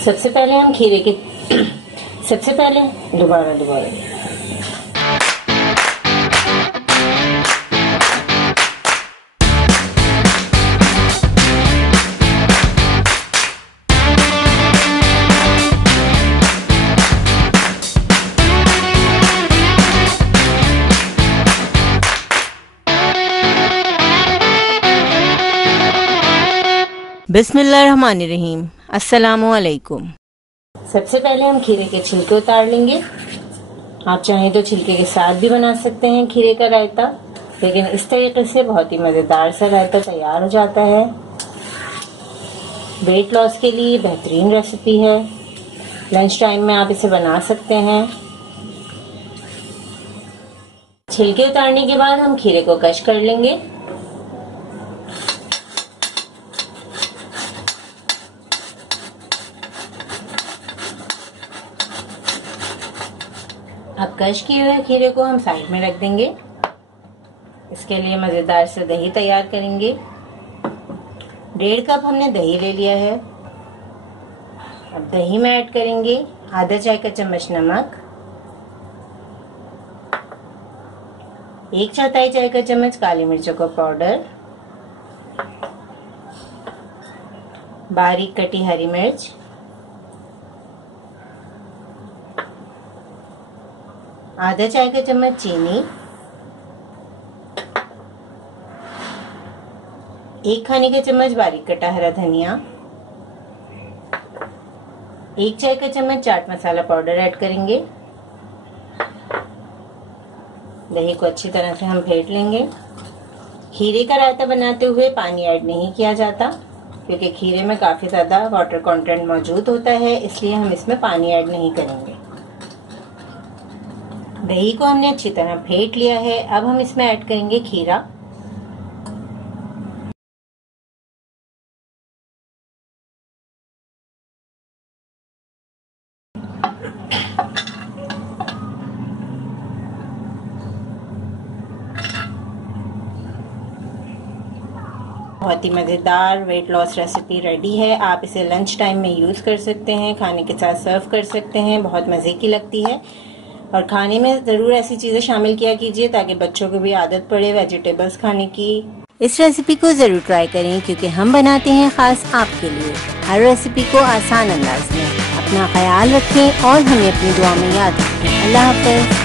सबसे पहले हम खीरे के सबसे पहले दोबारा बिस्मिल्लाहिर्रहमानिर्रहीम। अस्सलामुअलैकुम। सबसे पहले हम खीरे के छिलके उतार लेंगे। आप चाहें तो छिलके के साथ भी बना सकते हैं खीरे का रायता, लेकिन इस तरीके से बहुत ही मजेदार सा रायता तैयार हो जाता है। वेट लॉस के लिए बेहतरीन रेसिपी है। लंच टाइम में आप इसे बना सकते हैं। छिलके उतारने के बाद हम खीरे को कश कर लेंगे। अब कश किए हुए खीरे को हम साइड में रख देंगे। इसके लिए मजेदार से दही तैयार करेंगे। 1.5 कप हमने दही ले लिया है। अब दही में ऐड करेंगे आधा चाय का चम्मच नमक, 1/4 चाय का चम्मच काली मिर्चों का पाउडर, बारीक कटी हरी मिर्च, आधा चाय का चम्मच चीनी, 1 खाने का चम्मच बारीक कटा हरा धनिया, 1 चाय का चम्मच चाट मसाला पाउडर ऐड करेंगे। दही को अच्छी तरह से हम फेंट लेंगे। खीरे का रायता बनाते हुए पानी ऐड नहीं किया जाता, क्योंकि खीरे में काफी ज्यादा वाटर कंटेंट मौजूद होता है, इसलिए हम इसमें पानी ऐड नहीं करेंगे। दही को हमने अच्छी तरह फेंट लिया है। अब हम इसमें ऐड करेंगे खीरा। बहुत ही मजेदार वेट लॉस रेसिपी रेडी है। आप इसे लंच टाइम में यूज कर सकते हैं, खाने के साथ सर्व कर सकते हैं। बहुत मजे की लगती है और खाने में जरूर ऐसी चीजें शामिल किया कीजिए ताकि बच्चों को भी आदत पड़े वेजिटेबल्स खाने की। इस रेसिपी को जरूर ट्राई करें, क्योंकि हम बनाते हैं खास आपके लिए हर रेसिपी को आसान अंदाज में। अपना ख्याल रखें और हमें अपनी दुआ में याद रखें। अल्लाह हाफ़िज़।